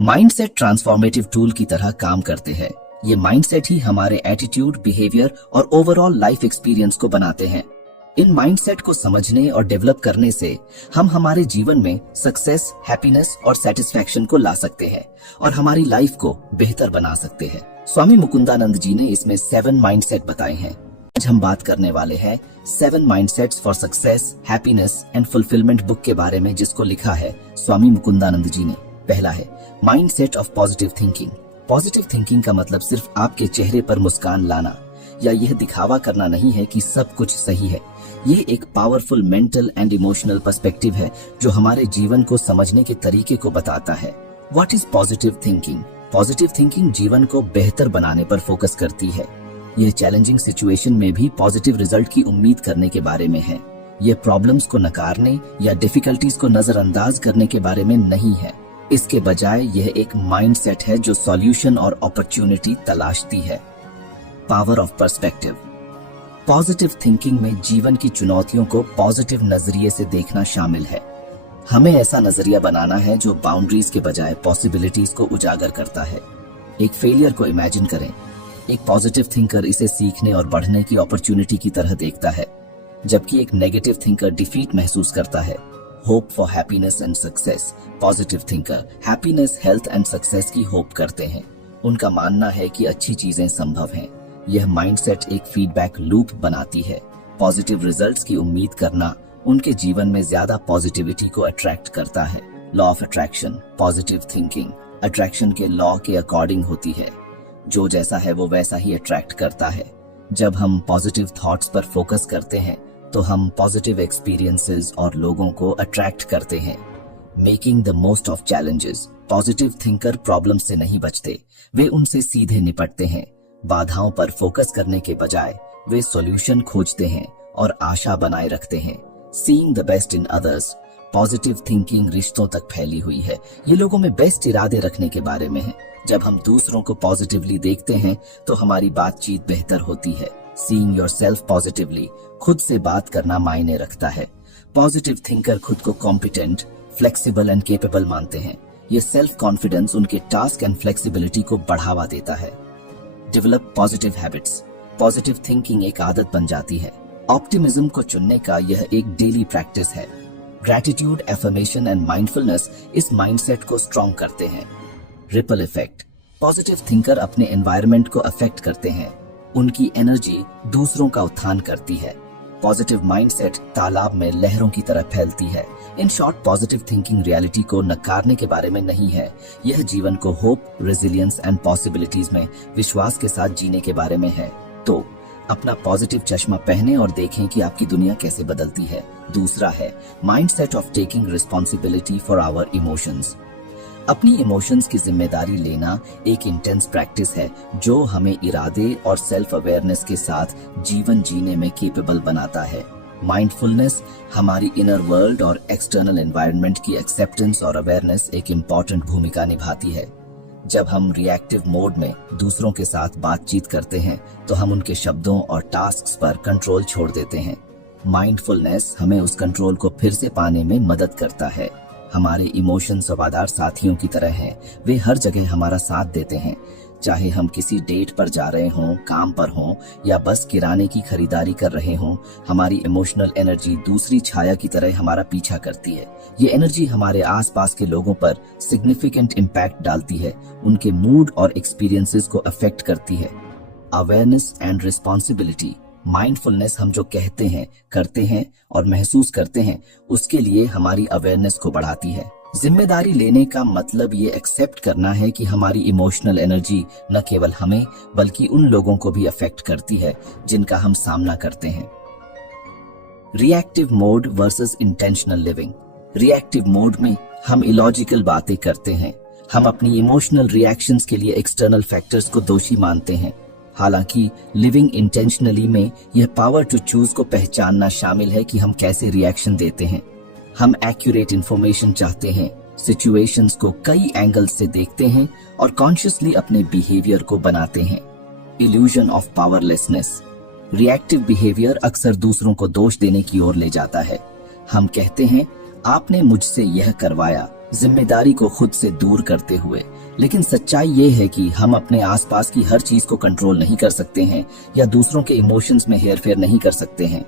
Mindset transformative tool की तरह काम करते हैं। ये माइंडसेट ही हमारे एटीट्यूड, बिहेवियर और ओवरऑल लाइफ एक्सपीरियंस को बनाते हैं। इन माइंडसेट को समझने और डेवलप करने से हम हमारे जीवन में सक्सेस, हैप्पीनेस और सेटिस्फैक्शन को ला सकते हैं और हमारी लाइफ को बेहतर बना सकते हैं। स्वामी मुकुंदानंद जी ने इसमें 7 माइंडसेट बताए हैं। आज हम बात करने वाले हैं 7 mindsets for success, happiness and fulfilment book के बारे में, जिसको लिखा है स्वामी मुकुंदानंद जी ने। पहला है mindset of positive thinking. Positive thinking का मतलब सिर्फ आपके चेहरे पर मुस्कान लाना या यह दिखावा करना नहीं है कि सब कुछ सही है। यह एक powerful mental and emotional perspective है जो हमारे जीवन को समझने के तरीके को बताता है। What is positive thinking? Positive thinking जीवन को बेहतर बनाने पर फोकस करती है। यह चैलेंजिंग सिचुएशन में भी पॉजिटिव रिजल्ट की उम्मीद करने के बारे में है। यह प्रॉब्लम्स को नकारने या डिफिकल्टीज को नजरअंदाज करने के बारे में नहीं है। इसके बजाय यह एक माइंडसेट है जो सॉल्यूशन और अपॉर्चुनिटी तलाशती है। Power of perspective. Positive thinking में जीवन की चुनौतियों को पॉजिटिव नजरिए से देखना शामिल है। हमें ऐसा नजरिया बनाना है जो बाउंड्रीज के बजाय पॉसिबिलिटीज को उजागर करता है। एक फेलियर को इमेजिन करें। एक पॉजिटिव थिंकर इसे सीखने और बढ़ने की अपॉर्चुनिटी की तरह देखता है, जबकि एक नेगेटिव थिंकर डिफीट महसूस करता है। Hope for happiness and success. Positive thinker happiness, health and success की होप करते हैं। उनका मानना है कि अच्छी चीजें संभव हैं। यह माइंडसेट एक फीडबैक लूप बनाती है। पॉजिटिव रिजल्ट्स की उम्मीद करना उनके जीवन में ज्यादा पॉजिटिविटी को अट्रैक्ट करता है। Law of attraction. Positive thinking attraction के लॉ के अकॉर्डिंग होती है। जो जैसा है वो वैसा ही अट्रैक्ट करता है। जब हम पॉजिटिव थॉट्स पर फोकस करते हैं तो हम पॉजिटिव एक्सपीरियंसेस और लोगों को अट्रैक्ट करते हैं। Making the most of challenges. Positive thinker problem से नहीं बचते, वे उनसे सीधे निपटते हैं। बाधाओं पर फोकस करने के बजाय वे सॉल्यूशन खोजते हैं और आशा बनाए रखते हैं। Seeing the best in others. Positive thinking रिश्तों तक फैली हुई है। ये लोगों में बेस्ट इरादे रखने के बारे में है। जब हम दूसरों को पॉजिटिवली देखते हैं तो हमारी बातचीत बेहतर होती है। Seeing yourself positively. खुद से बात करना मायने रखता है। पॉजिटिव थिंकर खुद को कॉम्पिटेंट, फ्लेक्सिबल एंड केपेबल मानते हैं। ये सेल्फ कॉन्फिडेंस उनके टास्क एंड फ्लेक्सिबिलिटी को बढ़ावा देता है। Develop positive habits. Positive thinking एक आदत बन जाती है। ऑप्टिमिज्म को चुनने का यह एक डेली प्रैक्टिस है। ग्रैटिट्यूड, एफर्मेशन एंड माइंडफुलनेस इस माइंडसेट को स्ट्रॉन्ग करते हैं। Ripple effect. पॉजिटिव थिंकर अपने एनवायरनमेंट को अफेक्ट करते हैं। उनकी एनर्जी दूसरों का उत्थान करती है। पॉजिटिव माइंडसेट तालाब में लहरों की तरह फैलती है। In short, positive thinking reality को नकारने के बारे में नहीं है। यह जीवन को होप, रेजिलियंस एंड पॉसिबिलिटीज में विश्वास के साथ जीने के बारे में है। तो अपना पॉजिटिव चश्मा पहने और देखें कि आपकी दुनिया कैसे बदलती है। दूसरा है mindset of taking responsibility for our emotions. अपनी इमोशंस की जिम्मेदारी लेना एक इंटेंस प्रैक्टिस है जो हमें इरादे और सेल्फ अवेयरनेस के साथ जीवन जीने में केपेबल बनाता है। माइंडफुलनेस हमारी इनर वर्ल्ड और एक्सटर्नल एनवायरनमेंट की एक्सेप्टेंस और अवेयरनेस एक इम्पॉर्टेंट भूमिका निभाती है। जब हम रिएक्टिव मोड में दूसरों के साथ बातचीत करते हैं तो हम उनके शब्दों और टास्क्स पर कंट्रोल छोड़ देते हैं। माइंडफुलनेस हमें उस कंट्रोल को फिर से पाने में मदद करता है। हमारे इमोशंस वफादार साथियों की तरह हैं। वे हर जगह हमारा साथ देते हैं, चाहे हम किसी डेट पर जा रहे हों, काम पर हों या बस किराने की खरीदारी कर रहे हों। हमारी इमोशनल एनर्जी दूसरी छाया की तरह हमारा पीछा करती है। ये एनर्जी हमारे आसपास के लोगों पर सिग्निफिकेंट इम्पैक्ट डालती है, उनके मूड और एक्सपीरियंसेस को अफेक्ट करती है। Awareness and responsibility. माइंडफुलनेस हम जो कहते हैं, करते हैं और महसूस करते हैं उसके लिए हमारी अवेयरनेस को बढ़ाती है। जिम्मेदारी लेने का मतलब ये एक्सेप्ट करना है कि हमारी इमोशनल एनर्जी न केवल हमें बल्कि उन लोगों को भी अफेक्ट करती है जिनका हम सामना करते हैं। Reactive mode versus intentional living. Reactive mode में हम इलॉजिकल बातें करते हैं। हम अपनी इमोशनल रिएक्शंस के लिए एक्सटर्नल फैक्टर्स को दोषी मानते हैं। हालांकि लिविंग इंटेंशनली में यह पावर टू चूज को पहचानना शामिल है कि हम कैसे रिएक्शन देते हैं। हम एक्यूरेट इंफॉर्मेशन चाहते हैं, सिचुएशंस को कई एंगल से देखते हैं और कॉन्शियसली अपने बिहेवियर को बनाते हैं। Illusion of powerlessness. Reactive behaviour अक्सर दूसरों को दोष देने की ओर ले जाता है। हम कहते हैं आपने मुझसे यह करवाया, जिम्मेदारी को खुद से दूर करते हुए। लेकिन सच्चाई ये है कि हम अपने आसपास की हर चीज को कंट्रोल नहीं कर सकते हैं या दूसरों के इमोशंस में हेरफेर नहीं कर सकते हैं।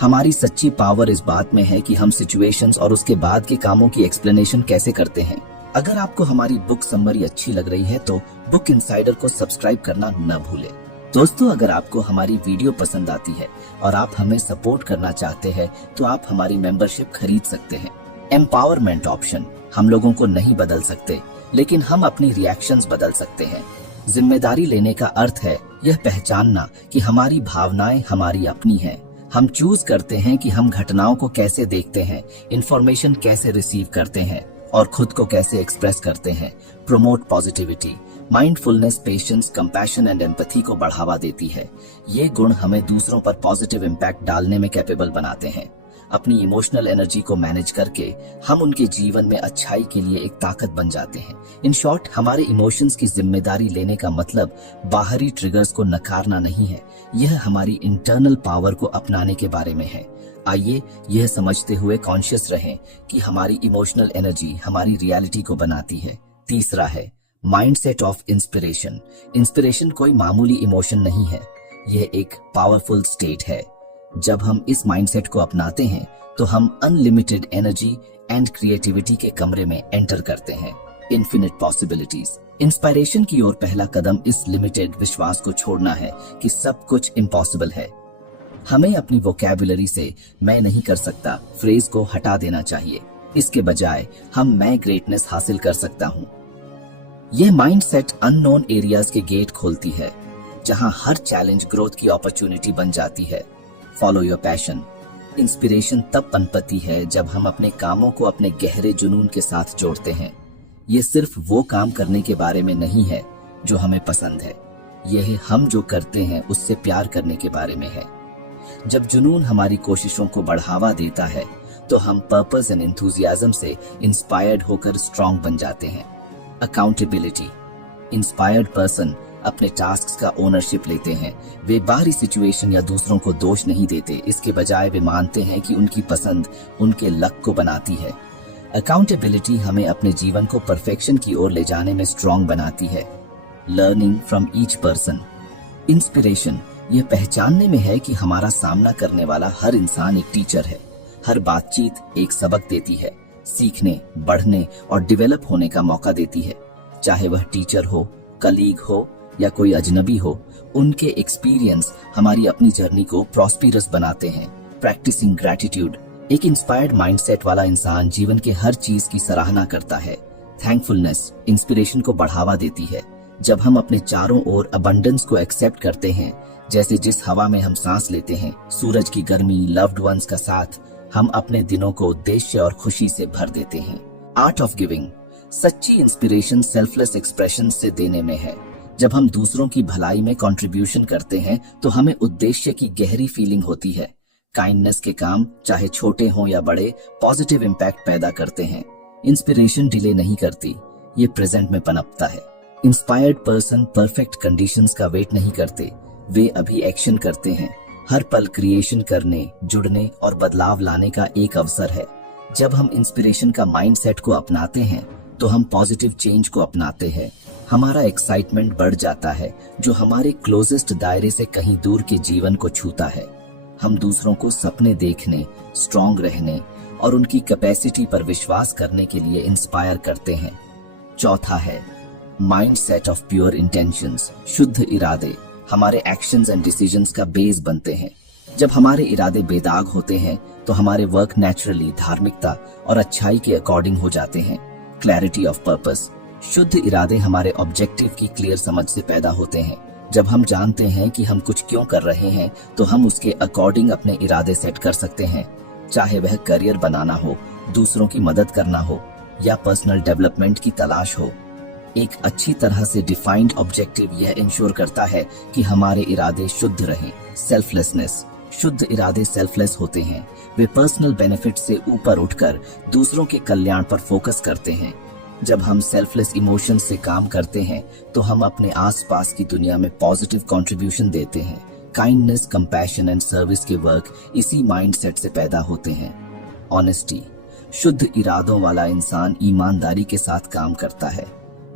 हमारी सच्ची पावर इस बात में है कि हम सिचुएशंस और उसके बाद के कामों की एक्सप्लेनेशन कैसे करते हैं। अगर आपको हमारी बुक समरी अच्छी लग रही है तो बुक इनसाइडर को सब्सक्राइब करना न भूलें। दोस्तों, अगर आपको हमारी वीडियो पसंद आती है और आप हमें सपोर्ट करना चाहते हैं तो आप हमारी मेंबरशिप खरीद सकते हैं। एम्पावरमेंट ऑप्शन, हम लोगों को नहीं बदल सकते लेकिन हम अपनी रिएक्शंस बदल सकते हैं। जिम्मेदारी लेने का अर्थ है यह पहचानना कि हमारी भावनाएं हमारी अपनी हैं। हम चूज करते हैं कि हम घटनाओं को कैसे देखते हैं, इंफॉर्मेशन कैसे रिसीव करते हैं और खुद को कैसे एक्सप्रेस करते हैं। Promote positivity, mindfulness, patience, compassion and empathy को बढ़ावा देती है। ये गुण हमें दूसरों पर पॉजिटिव इम्पैक्ट डालने में कैपेबल बनाते हैं। अपनी इमोशनल एनर्जी को मैनेज करके हम उनके जीवन में अच्छाई के लिए एक ताकत बन जाते हैं। इन शॉर्ट, हमारे इमोशंस की जिम्मेदारी लेने का मतलब बाहरी ट्रिगर्स को नकारना नहीं है, यह हमारी इंटरनल पावर को अपनाने के बारे में है। आइए यह समझते हुए कॉन्शियस रहें कि हमारी इमोशनल एनर्जी हमारी रियलिटी को बनाती है। तीसरा है माइंडसेट ऑफ इंस्पिरेशन। इंस्पिरेशन कोई मामूली इमोशन नहीं है, यह एक पावरफुल स्टेट है। जब हम इस माइंडसेट को अपनाते हैं तो हम अनलिमिटेड एनर्जी एंड क्रिएटिविटी के कमरे में एंटर करते हैं। Infinite possibilities. इंस्पिरेशन की ओर पहला कदम इस लिमिटेड विश्वास को छोड़ना है कि सब कुछ इम्पॉसिबल है। हमें अपनी वोकैबुलरी से मैं नहीं कर सकता फ्रेज को हटा देना चाहिए। इसके बजाय हम मैं ग्रेटनेस हासिल कर सकता हूँ। यह माइंडसेट अननोन एरियाज के गेट खोलती है जहां हर चैलेंज ग्रोथ की अपॉर्चुनिटी बन जाती है। Follow your passion. इंस्पिरेशन तब पनपती है जब हम अपने कामों को अपने गहरे जुनून के साथ जोड़ते हैं। ये सिर्फ वो काम करने के बारे में नहीं है जो हमें पसंद है, यह हम जो करते हैं उससे प्यार करने के बारे में है। जब जुनून हमारी कोशिशों को बढ़ावा देता है तो हम पर्पस एंड एंथुसियाज्म से इंस्पायर्ड होकर स्ट्रांग बन जाते हैं। अकाउंटेबिलिटी। इंस्पायर्ड पर्सन अपने टास्क्स का ओनरशिप लेते हैं। वे बाहरी सिचुएशन या दूसरों को दोष नहीं देते, इसके बजाय वे मानते हैं कि उनकी पसंद उनके लक को बनाती है। अकाउंटेबिलिटी हमें अपने जीवन को परफेक्शन की ओर ले जाने में स्ट्रांग बनाती है। Learning from each person. Inspiration यह पहचानने में है कि हमारा सामना करने वाला हर इंसान एक टीचर है। हर बातचीत एक सबक देती है, सीखने, बढ़ने और डेवलप होने का मौका देती है। चाहे वह टीचर हो, कलीग हो या कोई अजनबी हो, उनके एक्सपीरियंस हमारी अपनी जर्नी को प्रॉस्पिरस बनाते हैं। Practising gratitude. एक इंस्पायर्ड माइंडसेट वाला इंसान जीवन के हर चीज की सराहना करता है। थैंकफुलनेस इंस्पिरेशन को बढ़ावा देती है। जब हम अपने चारों ओर अबंडेंस को एक्सेप्ट करते हैं, जैसे जिस हवा में हम सांस लेते हैं, सूरज की गर्मी, लव्ड वंस का साथ, हम अपने दिनों को उद्देश्य और खुशी से भर देते हैं। Art of giving. सच्ची इंस्पिरेशन सेल्फलेस एक्सप्रेशन से देने में है। जब हम दूसरों की भलाई में कंट्रीब्यूशन करते हैं तो हमें उद्देश्य की गहरी फीलिंग होती है। काइंडनेस के काम, चाहे छोटे हों या बड़े, पॉजिटिव इम्पैक्ट पैदा करते हैं। इंस्पिरेशन डिले नहीं करती, ये प्रेजेंट में पनपता है। इंस्पायर्ड पर्सन परफेक्ट कंडीशंस का वेट नहीं करते, वे अभी एक्शन करते हैं। हर पल क्रिएशन करने, जुड़ने और बदलाव लाने का एक अवसर है। जब हम इंस्पिरेशन का माइंडसेट को अपनाते हैं तो हम पॉजिटिव चेंज को अपनाते हैं। हमारा एक्साइटमेंट बढ़ जाता है जो हमारे क्लोजेस्ट दायरे से कहीं दूर के जीवन को छूता है। हम दूसरों को सपने देखने, स्ट्रांग रहने और उनकी कैपेसिटी पर विश्वास करने के लिए इंस्पायर करते हैं। चौथा है माइंडसेट ऑफ प्योर इंटेंशंस। शुद्ध इरादे हमारे एक्शंस एंड डिसीजंस का बेस बनते हैं। जब हमारे इरादे बेदाग होते हैं तो हमारे वर्क नेचुरली धार्मिकता और अच्छाई के अकॉर्डिंग हो जाते हैं। Clarity of purpose. शुद्ध इरादे हमारे ऑब्जेक्टिव की क्लियर समझ से पैदा होते हैं। जब हम जानते हैं कि हम कुछ क्यों कर रहे हैं तो हम उसके अकॉर्डिंग अपने इरादे सेट कर सकते हैं, चाहे वह करियर बनाना हो, दूसरों की मदद करना हो या पर्सनल डेवलपमेंट की तलाश हो। एक अच्छी तरह से डिफाइंड ऑब्जेक्टिव यह इंश्योर करता है कि हमारे इरादे शुद्ध रहें। सेल्फलेसनेस। शुद्ध इरादे सेल्फलेस होते हैं, वे पर्सनल बेनिफिट से ऊपर उठकर दूसरों के कल्याण पर फोकस करते हैं। जब हम सेल्फलेस इमोशन से काम करते हैं तो हम अपने आसपास की दुनिया में पॉजिटिव कंट्रीब्यूशन देते हैं। काइंडनेस, कंपैशन एंड सर्विस के वर्क इसी माइंडसेट से पैदा होते हैं। ऑनेस्टी। शुद्ध इरादों वाला इंसान ईमानदारी के साथ काम करता है।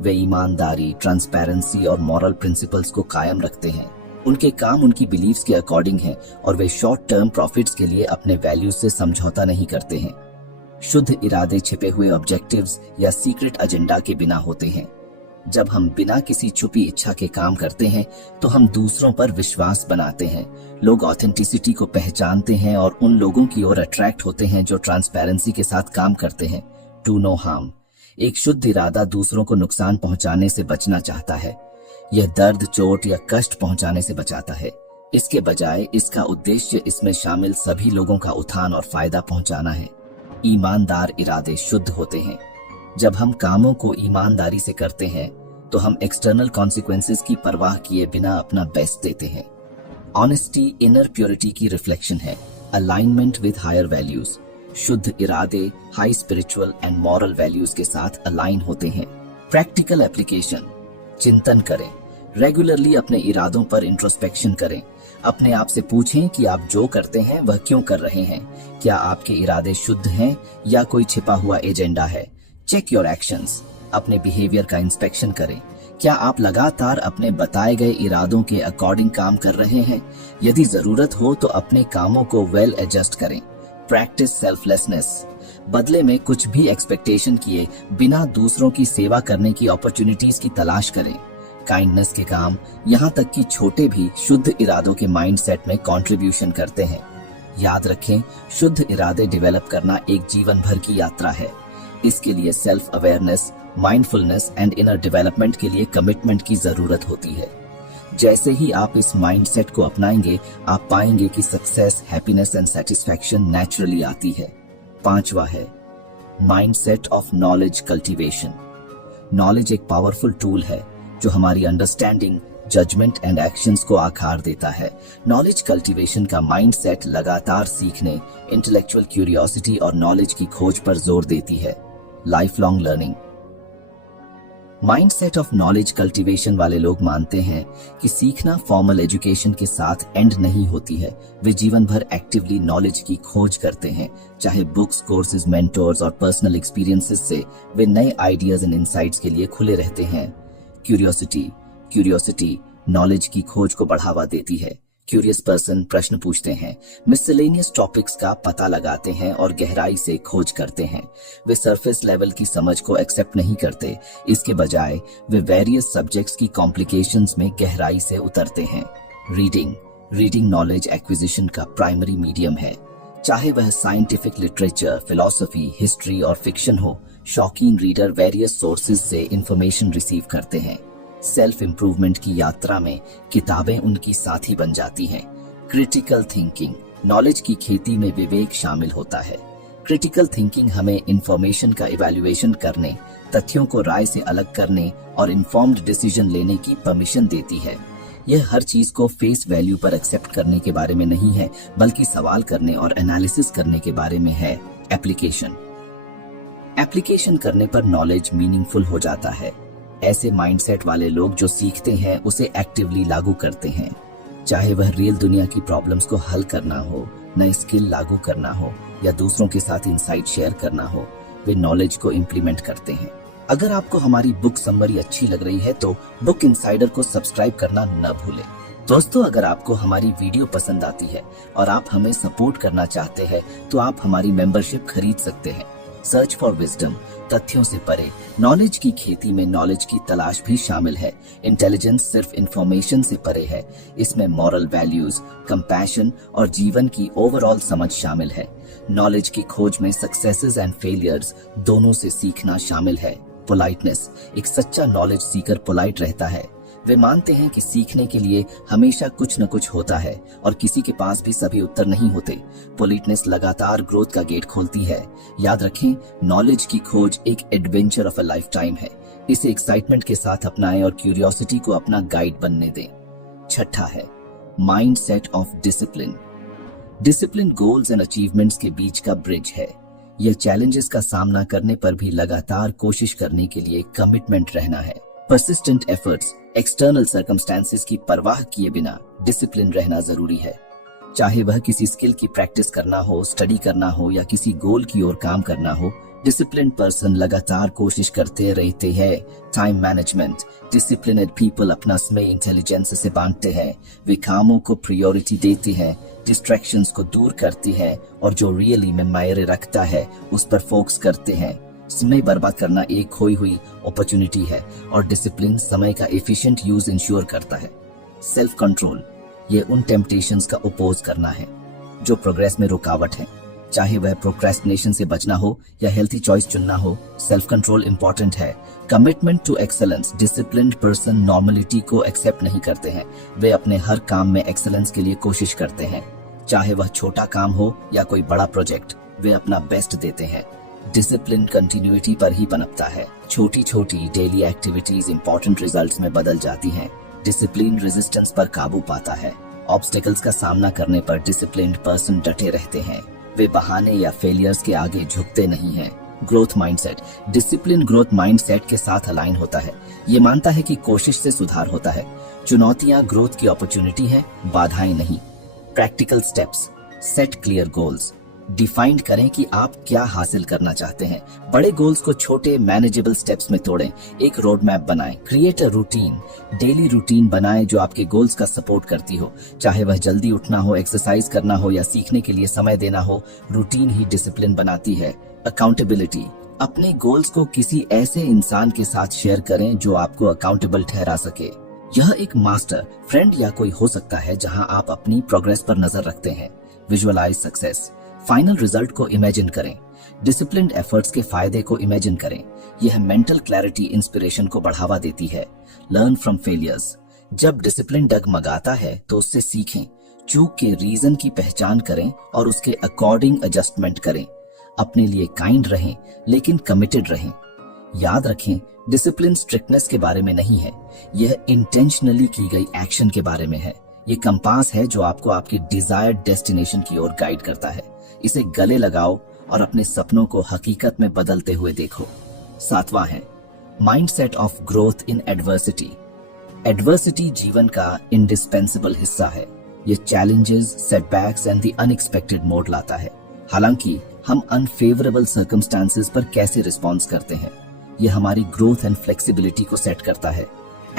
वे ईमानदारी, ट्रांसपेरेंसी और मॉरल प्रिंसिपल्स को कायम रखते हैं। उनके काम उनकी बिलीव्स के अकॉर्डिंग है और वे शॉर्ट टर्म प्रॉफिट्स के लिए अपने वैल्यूज से समझौता नहीं करते हैं। शुद्ध इरादे छिपे हुए ऑब्जेक्टिव्स या सीक्रेट एजेंडा के बिना होते हैं। जब हम बिना किसी छुपी इच्छा के काम करते हैं तो हम दूसरों पर विश्वास बनाते हैं। लोग ऑथेंटिसिटी को पहचानते हैं और उन लोगों की ओर अट्रैक्ट होते हैं जो ट्रांसपेरेंसी के साथ काम करते हैं। Do no harm. एक शुद्ध इरादा दूसरों को नुकसान पहुंचाने से बचना चाहता है। यह दर्द, चोट या कष्ट पहुंचाने से बचाता है। इसके बजाय इसका उद्देश्य इसमें शामिल सभी लोगों का उत्थान और फायदा पहुंचाना है। ईमानदार इरादे शुद्ध होते हैं। जब हम कामों को ईमानदारी से करते हैं तो हम एक्सटर्नल कॉन्सिक्वेंसेस की परवाह किए बिना अपना बेस्ट देते हैं। ऑनेस्टी इनर प्योरिटी की रिफ्लेक्शन है, अलाइनमेंट विद हायर वैल्यूज। शुद्ध इरादे high spiritual and moral values के साथ अलाइन होते हैं। Practical application. चिंतन करें। रेगुलरली अपने इरादों पर इंट्रोस्पेक्शन करें। अपने आप से पूछें कि आप जो करते हैं वह क्यों कर रहे हैं। क्या आपके इरादे शुद्ध हैं या कोई छिपा हुआ एजेंडा है। Check your actions. अपने बिहेवियर का इंस्पेक्शन करें। क्या आप लगातार अपने बताए गए इरादों के अकॉर्डिंग काम कर रहे हैं। यदि जरूरत हो तो अपने कामों को वेल एडजस्ट करें। Practice selflessness. बदले में कुछ भी एक्सपेक्टेशन किए बिना दूसरों की सेवा करने की अपॉर्चुनिटीज की तलाश करें। काइंडनेस के काम, यहाँ तक कि छोटे भी, शुद्ध इरादों के माइंडसेट में कंट्रीब्यूशन करते हैं। याद रखें, शुद्ध इरादे डेवलप करना एक जीवन भर की यात्रा है। इसके लिए self awareness, mindfulness and inner development के लिए कमिटमेंट की जरूरत होती है। जैसे ही आप इस माइंडसेट को अपनाएंगे, आप पाएंगे कि success, happiness and satisfaction naturally आती है। 5वां है mindset of knowledge cultivation. Knowledge एक पावरफुल टूल है जो हमारी अंडरस्टैंडिंग, जजमेंट एंड एक्शंस को आकार देता है। नॉलेज कल्टीवेशन का माइंडसेट लगातार सीखने, इंटेलेक्चुअल क्यूरियोसिटी और नॉलेज की खोज पर जोर देती है। Life long learning. Mindset of knowledge cultivation वाले लोग मानते हैं कि सीखना फॉर्मल एजुकेशन के साथ एंड नहीं होती है। वे जीवन भर एक्टिवली नॉलेज की खोज करते हैं। चाहे बुक्स, कोर्सेज, मेंटोर्स और पर्सनल एक्सपीरियंसेस से वे नए आइडियाज एंड इनसाइट्स के लिए खुले रहते हैं। क्यूरियोसिटी नॉलेज की खोज को बढ़ावा देती है। क्यूरियस पर्सन प्रश्न पूछते हैं, मिसलेनियस टॉपिक्स का पता लगाते हैं और गहराई से खोज करते हैं। वे सरफेस लेवल की समझ को एक्सेप्ट नहीं करते। इसके बजाय वे वेरियस सब्जेक्ट्स की कॉम्प्लिकेशंस में गहराई से उतरते हैं। रीडिंग नॉलेज एक्विजिशन का प्राइमरी मीडियम है। चाहे वह साइंटिफिक लिटरेचर, फिलॉसफी, हिस्ट्री और फिक्शन हो, शौकीन रीडर वेरियस सोर्सेज से इंफॉर्मेशन रिसीव करते हैं। सेल्फ इंप्रूवमेंट की यात्रा में किताबें उनकी साथी बन जाती हैं। Critical thinking. नॉलेज की खेती में विवेक शामिल होता है। क्रिटिकल थिंकिंग हमें इंफॉर्मेशन का इवैल्यूएशन करने, तथ्यों को राय से अलग करने और इन्फॉर्म्ड डिसीजन लेने की परमिशन देती है। यह हर चीज को फेस वैल्यू पर एक्सेप्ट करने के बारे में नहीं है, बल्कि सवाल करने और एनालिसिस करने के बारे में है। एप्लीकेशन करने पर नॉलेज मीनिंगफुल हो जाता है। ऐसे माइंडसेट वाले लोग जो सीखते हैं उसे एक्टिवली लागू करते हैं। चाहे वह रियल दुनिया की प्रॉब्लम्स को हल करना हो, नए स्किल लागू करना हो या दूसरों के साथ इनसाइट शेयर करना हो, वे नॉलेज को इम्प्लीमेंट करते हैं। अगर आपको हमारी बुक समरी अच्छी लग रही है तो बुक इनसाइडर को सब्सक्राइब करना न भूलें। दोस्तों, अगर आपको हमारी वीडियो पसंद आती है और आप हमें सपोर्ट करना चाहते हैं तो आप हमारी मेंबरशिप खरीद सकते हैं। सर्च फॉर विजडम, तथ्यों से परे। नॉलेज की खेती में नॉलेज की तलाश भी शामिल है। इंटेलिजेंस सिर्फ इंफॉर्मेशन से परे है। इसमें मॉरल वैल्यूज, कंपैशन और जीवन की ओवरऑल समझ शामिल है। नॉलेज की खोज में सक्सेसेस एंड फेलियर्स दोनों से सीखना शामिल है। पोलाइटनेस। एक सच्चा नॉलेज सीकर पोलाइट रहता है। वे मानते हैं कि सीखने के लिए हमेशा कुछ न कुछ होता है और किसी के पास भी सभी उत्तर नहीं होते। पोलाइटनेस लगातार ग्रोथ का गेट खोलती है। याद रखें, नॉलेज की खोज एक adventure of a life time है। इसे एक्साइटमेंट के साथ अपनाएं और क्यूरियोसिटी को अपना गाइड बनने दें। 6 है mindset of discipline. Discipline goals and achievements के बीच का ब्रिज है। यह चैलेंजेस का सामना करने पर भी लगातार कोशिश करने के लिए कमिटमेंट रहना है। परसिस्टेंट एफर्ट्स, एक्सटर्नल सर्कमस्टेंसेस की परवाह किए बिना डिसिप्लिन रहना जरूरी है। चाहे वह किसी स्किल की प्रैक्टिस करना हो, स्टडी करना हो या किसी गोल की ओर काम करना हो, डिसिप्लिन्ड पर्सन लगातार कोशिश करते रहते हैं। टाइम मैनेजमेंट, डिसिप्लिनेड पीपल अपना समय इंटेलिजेंस से बांटते हैं, वे कामों को प्रायोरिटी देते हैं, डिस्ट्रैक्शंस को दूर करते हैं और जो रियली में मायने रखता है उस पर फोकस करते हैं। समय बर्बाद करना एक खोई हुई अपॉर्चुनिटी है और डिसिप्लिन समय का एफिशिएंट यूज इंश्योर करता है। सेल्फ कंट्रोल, ये उन टेम्पटेशंस का अपोज करना है जो प्रोग्रेस में रुकावट है, चाहे वह प्रोक्रेस्टिनेशन से बचना हो या हेल्थी चॉइस चुनना हो। सेल्फ कंट्रोल इंपॉर्टेंट है। Commitment to excellence, disciplined person normality को एक्सेप्ट नहीं करते हैं, वे अपने हर काम में एक्सेलेंस के लिए कोशिश करते हैं, चाहे वह छोटा काम हो या कोई बड़ा प्रोजेक्ट, वे अपना बेस्ट देते हैं। डिसिप्लिन कंटिन्यूटी पर ही पनपता है। छोटी छोटी डेली एक्टिविटीज इंपॉर्टेंट रिजल्ट्स में बदल जाती हैं। डिसिप्लिन रेजिस्टेंस पर काबू पाता है। ऑब्स्टेकल्स का सामना करने पर डिसिप्लिन्ड पर्सन डटे रहते हैं, वे बहाने या फेलियर्स के आगे झुकते नहीं हैं। Growth mindset, discipline growth mindset के साथ अलाइन होता है। ये मानता है कि कोशिश से सुधार होता है, चुनौतियां ग्रोथ की अपॉर्चुनिटी है, बाधाएं नहीं। Practical steps, set clear goals, defined करें कि आप क्या हासिल करना चाहते हैं। बड़े गोल्स को छोटे मैनेजेबल स्टेप्स में तोड़ें, एक रोड मैप बनाएं। Create a routine, daily routine बनाएं जो आपके गोल्स का सपोर्ट करती हो, चाहे वह जल्दी उठना हो, एक्सरसाइज करना हो या सीखने के लिए समय देना हो, रूटीन ही डिसिप्लिन बनाती है। अकाउंटेबिलिटी, अपने गोल्स को किसी ऐसे इंसान के साथ शेयर करें जो आपको अकाउंटेबल ठहरा सके। यह एक मास्टर, फ्रेंड या कोई हो सकता है जहां आप अपनी प्रोग्रेस पर नजर रखते हैं। विजुअलाइज सक्सेस, फाइनल रिजल्ट को इमेजिन करें, डिसिप्लिन्ड एफर्ट्स के फायदे को इमेजिन करें। यह मेंटल क्लैरिटी इंस्पिरेशन को बढ़ावा देती है। लर्न फ्रॉम फेलियर्स, जब डिसिप्लिन डगमगाता है तो उससे सीखें, चूक के रीजन की पहचान करें और उसके अकॉर्डिंग एडजस्टमेंट करें। अपने लिए काइंड रहें लेकिन कमिटेड रहें। याद रखें, डिसिप्लिन स्ट्रिक्टनेस के बारे में नहीं है, यह इंटेंशनली की गई एक्शन के बारे में है। ये कंपास है जो आपको आपकी डिजायर्ड डेस्टिनेशन की ओर गाइड करता है। इसे गले लगाओ और अपने सपनों को हकीकत में बदलते हुए देखो। 7वां है mindset of growth in adversity. Adversity जीवन का इंडिस्पेंसिबल हिस्सा है। ये challenges, setbacks and the unexpected mode लाता है। हालांकि हम अनफेवरेबल सर्कमस्टांसेस पर कैसे रिस्पॉन्स करते हैं, यह हमारी ग्रोथ एंड फ्लेक्सिबिलिटी को सेट करता है।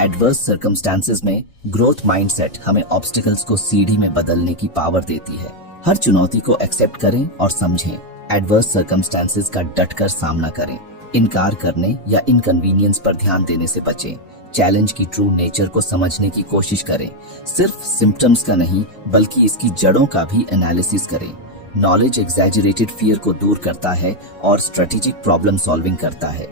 एडवर्स सर्कमस्टांसेस में ग्रोथ माइंडसेट हमें ऑब्स्टिकल्स को सीढ़ी में बदलने की पावर देती है। हर चुनौती को एक्सेप्ट करें और समझें। एडवर्स सर्कमस्टांसेस का डटकर सामना करें, इनकार करने या इनकन्वीनियंस पर ध्यान देने से बचें। चैलेंज की ट्रू नेचर को समझने की कोशिश करें, सिर्फ सिम्टम्स का नहीं बल्कि इसकी जड़ों का भी एनालिसिस करें। नॉलेज एग्जैजरेटेड फियर को दूर करता है और स्ट्रेटेजिक प्रॉब्लम सॉल्विंग करता है।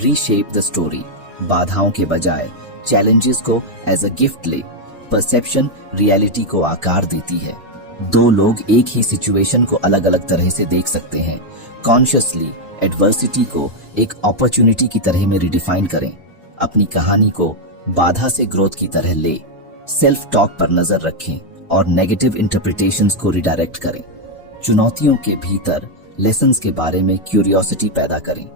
रीशेप द स्टोरी, बाधाओं के बजाय चैलेंजेस को एज अ गिफ्ट ले। परसेप्शन रियलिटी को आकार देती है। दो लोग एक ही सिचुएशन को अलग अलग तरह से देख सकते हैं। कॉन्शियसली एडवर्सिटी को एक अपॉर्चुनिटी की तरह में रिडिफाइन करें। अपनी कहानी को बाधा से ग्रोथ की तरह ले। सेल्फ टॉक पर नजर रखें और नेगेटिव इंटरप्रिटेशंस को रिडायरेक्ट करें। चुनौतियों के भीतर लेसन्स के बारे में क्यूरियोसिटी पैदा करें।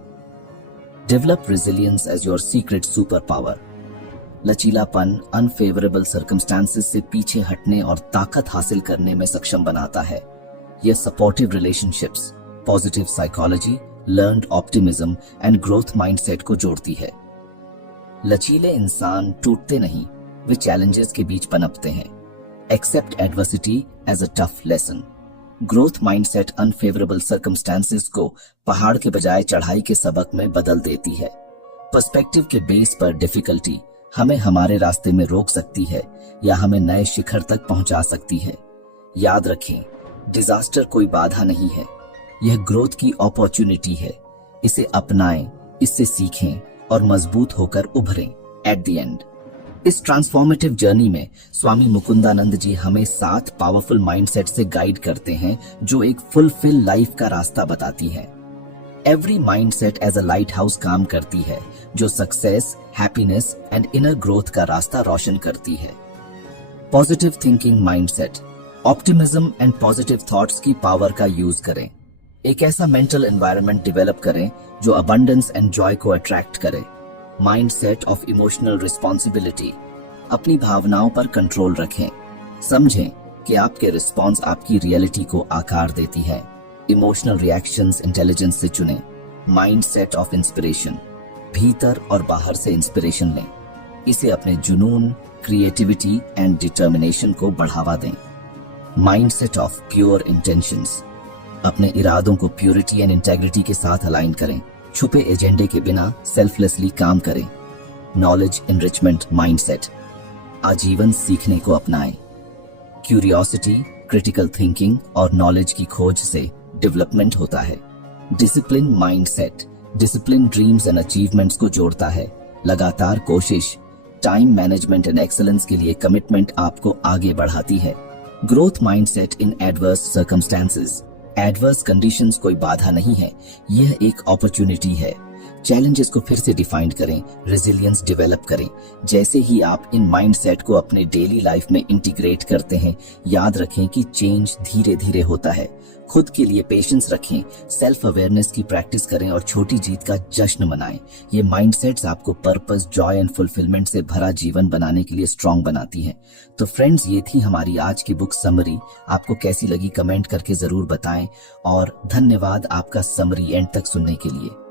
Develop resilience as your secret super power. लचीलापन अनफेवरेबल सर्कमस्टांसेस से पीछे हटने और ताकत हासिल करने में सक्षम बनाता है। यह supportive relationships, positive psychology, learned optimism and growth mindset को जोड़ती है। लचीले इंसान टूटते नहीं, वे चैलेंजेस के बीच पनपते हैं। Accept adversity as a tough lesson. Growth mindset unfavourable circumstances को पहाड़ के बजाय चढ़ाई के सबक में बदल देती है। पर्सपेक्टिव के बेस पर डिफिकल्टी हमें हमारे रास्ते में रोक सकती है या हमें नए शिखर तक पहुंचा सकती है। याद रखें, डिजास्टर कोई बाधा नहीं है, यह ग्रोथ की अपॉर्चुनिटी है। इसे अपनाएं, इससे सीखें और मजबूत होकर उभरें। एट द एंड, इस ट्रांसफॉर्मेटिव जर्नी में स्वामी मुकुंदानंद जी हमें 7 पावरफुल माइंडसेट से गाइड करते हैं जो एक फुलफिल लाइफ का रास्ता बताती हैं। Every mindset as a lighthouse काम करती है जो success, happiness and inner growth का रास्ता रोशन करती है। Positive thinking mindset, optimism and positive thoughts की पावर का यूज करें। एक ऐसा मेंटल एनवायरनमेंट डेवलप करें जो अबंडेंस एंड जॉय को अट्रैक्ट करे। माइंडसेट ऑफ इमोशनल रिस्पॉन्सिबिलिटी, अपनी भावनाओं पर कंट्रोल रखें। समझें कि आपके रिस्पॉन्स आपकी रियलिटी को आकार देती है। इमोशनल रिएक्शंस इंटेलिजेंस से चुनें। माइंडसेट ऑफ इंस्पिरेशन, भीतर और बाहर से इंस्पिरेशन लें। इसे अपने जुनून, क्रिएटिविटी एंड डिटर्मिनेशन को बढ़ावा दें। माइंडसेट ऑफ प्योर इंटेंशंस, अपने इरादों को प्योरिटी एंड इंटेग्रिटी के साथ अलाइन करें। छुपे एजेंडे के बिना सेल्फलेसली काम करें। नॉलेज एनरिचमेंट माइंडसेट, आजीवन सीखने को अपनाएं। क्यूरियोसिटी, क्रिटिकल थिंकिंग और नॉलेज की खोज से डेवलपमेंट होता है। Discipline mindset, discipline dreams and achievements को जोड़ता है। लगातार कोशिश, टाइम मैनेजमेंट एंड एक्सेलेंस के लिए कमिटमेंट आपको आगे बढ़ाती है। Growth mindset in adverse circumstances, adverse conditions कोई बाधा नहीं है, यह एक अपॉर्चुनिटी है। चैलेंजेस को फिर से डिफाइन करें, रेजिलियंस डेवलप करें। जैसे ही आप इन माइंडसेट को अपने डेली लाइफ में इंटीग्रेट करते हैं, याद रखें कि चेंज धीरे धीरे होता है। खुद के लिए पेशेंस रखें, सेल्फ अवेयरनेस की प्रैक्टिस करें और छोटी जीत का जश्न मनाएं। ये माइंडसेट्स आपको पर्पस, जॉय एंड फुलफिलमेंट से भरा जीवन बनाने के लिए स्ट्रांग बनाती हैं। तो फ्रेंड्स, ये थी हमारी आज की बुक समरी। आपको कैसी लगी कमेंट करके जरूर बताएं और धन्यवाद आपका समरी एंड तक सुनने के लिए।